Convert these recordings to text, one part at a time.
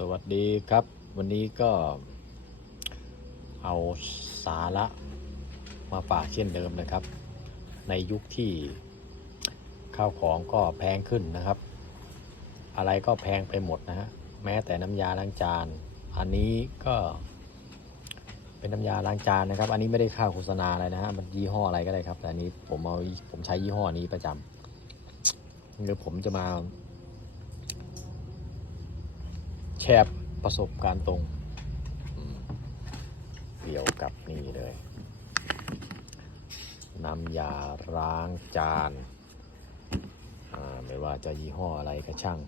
สวัสดีครับ วันนี้ก็เอาสาระมาฝากเช่นเดิมนะครับ ในยุคที่ข้าวของก็แพงขึ้นนะครับ อะไรก็แพงไปหมดนะฮะแม้แต่น้ำยาล้างจาน อันนี้ก็เป็นน้ำยาล้างจานนะครับ อันนี้ไม่ได้ค่าโฆษณาอะไรนะฮะมันยี่ห้ออะไรก็ได้ครับ แต่อันนี้ผมเอาผมใช้ยี่ห้อนี้ประจำหรือผมจะมา แชร์ประสบการณ์ตรงเกี่ยวกับนี่เลย น้ำยาล้างจานไม่ว่าจะยี่ห้ออะไรก็ช่าง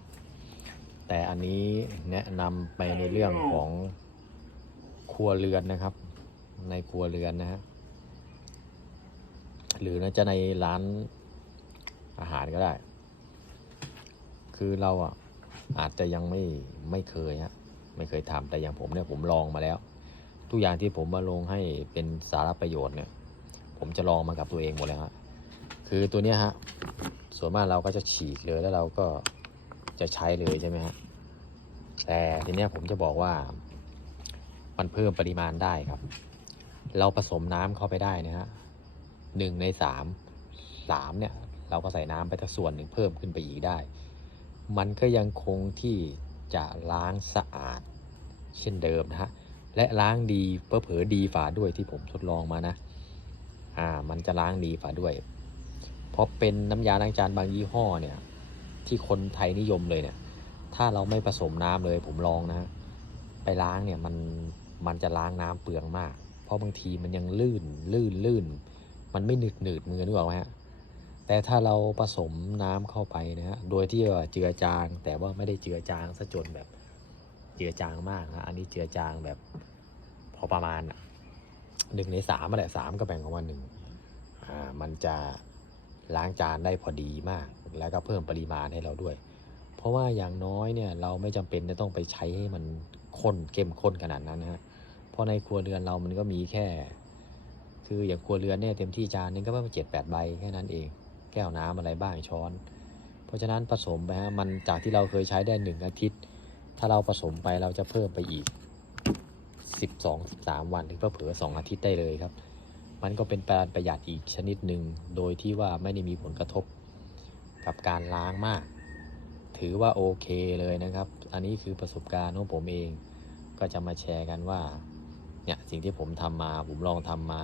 แต่อันนี้แนะนำไปในเรื่องของครัวเรือนนะครับ ในครัวเรือนนะฮะหรือน่าจะในร้านอาหารก็ได้ คือเราอะ อาจจะยังไม่ไม่เคยฮะไม่เคยทำแต่อย่างผมเนี่ยผมลองมาแล้ว ทุกอย่างที่ผมมาลงให้เป็นสาระประโยชน์เนี่ย ผมจะลองมากับตัวเองหมดเลยฮะคือตัวเนี้ยฮะส่วนมากเราก็จะฉีกเลยแล้วเราก็จะใช้เลยใช่ไหมฮะแต่ทีเนี้ยผมจะบอกว่า มันเพิ่มปริมาณได้ครับ เราผสมน้ำเข้าไปได้นะฮะหนึ่งในสามสามเนี่ย เราก็ใส่น้ำไปสักส่วนหนึ่งเพิ่มขึ้นไปอีกได้ มันก็ยังคงที่จะล้างสะอาด เช่นเดิมนะฮะ และล้างดีเพื่อเผลอดีฝาด้วยที่ผมทดลองมานะ อ่า มันจะล้างดีฝาด้วย เพราะเป็นน้ำยาล้างจานบางยี่ห้อเนี่ย ที่คนไทยนิยมเลยเนี่ย ถ้าเราไม่ผสมน้ำเลยผมลองนะฮะไปล้างเนี่ยมัน มันจะล้างน้ำเปลืองมาก เพราะบางทีมันยังลื่น ลื่นลื่น มันไม่หนืดหนืดมือนึกออกไหมฮะ แต่ถ้าเราผสมน้ำเข้าไปนะฮะ โดยที่ว่าเจือจาง แต่ว่าไม่ได้เจือจางซะจนแบบเจือจางมากนะ อันนี้เจือจางแบบพอประมาณอะหนึ่งในสามอะแหละสามก็แบ่งออกมาหนึ่งอ่า มันจะล้างจานได้พอดีมาก แล้วก็เพิ่มปริมาณให้เราด้วย เพราะว่าอย่างน้อยเนี่ยเราไม่จำเป็นจะต้องไปใช้ให้มันข้นเข้มข้นขนาดนั้นนะฮะ เพราะในครัวเรือนเรามันก็มีแค่ คืออย่างครัวเรือนเนี่ยเต็มที่จานนึงก็ประมาณเจ็ดแปดใบแค่นั้นเอง แก้วน้ำอะไรบ้างช้อน เพราะฉะนั้นผสมไปฮะมันจากที่เราเคยใช้ได้หนึ่งอาทิตย์ ถ้าเราผสมไปเราจะเพิ่มไปอีก 12 13 วันถึงเผื่อๆสองอาทิตย์ได้เลยครับ มันก็เป็นการประหยัดอีกชนิดหนึ่งโดยที่ว่าไม่ได้มีผลกระทบกับการล้างมาก ถือว่าโอเคเลยนะครับ อันนี้คือประสบการณ์ของผมเองก็จะมาแชร์กันว่าเนี่ยสิ่งที่ผมทำมาผมลองทำมา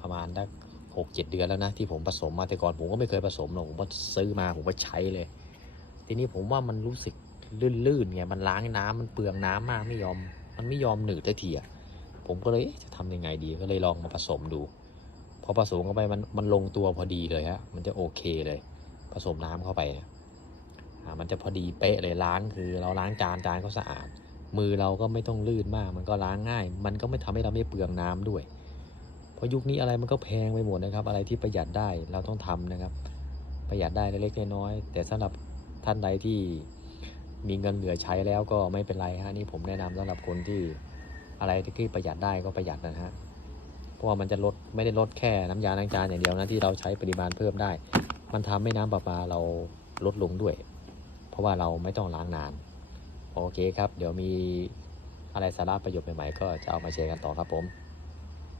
ประมาณสัก หกเจ็ดเดือนแล้วนะที่ผมผสมมาแต่ก่อนผมก็ไม่เคยผสมหรอกผมก็ซื้อมาผมก็ใช้เลย ทีนี้ผมว่ามันรู้สึกลื่นๆไงมันล้างน้ำมันเปลืองน้ำมากไม่ยอม มันไม่ยอมหนืดได้ทีอะผมก็เลยจะทำยังไงดีก็เลยลองมาผสมดู พอผสมเข้าไปมันมันลงตัวพอดีเลยฮะมันจะโอเคเลย ผสมน้ำเข้าไปอ่ามันจะพอดีเป๊ะเลยล้างคือเราล้างจานจานก็สะอาด มือเราก็ไม่ต้องลื่นมาก มันก็ล้างง่าย มันก็ไม่ทำให้เราไม่เปลืองน้ำด้วย เพราะยุคนี้อะไรมันก็แพงไปหมดนะครับ อะไรที่ประหยัดได้เราต้องทำนะครับ ประหยัดได้เล็กๆน้อยๆแต่สำหรับท่านใดที่มีเงินเหลือใช้แล้วก็ไม่เป็นไรฮะนี่ผมแนะนำสำหรับคนที่อะไรที่ประหยัดได้ก็ประหยัดนะฮะเพราะว่ามันจะลดไม่ได้ลดแค่น้ำยาล้างจานอย่างเดียวนะที่เราใช้ปริมาณเพิ่มได้ มันทำให้น้ำประปาเราลดลงด้วย เพราะว่าเราไม่ต้องล้างนาน โอเคครับ เดี๋ยวมีอะไรสาระประโยชน์ใหม่ๆก็จะเอามาแชร์กันต่อครับผม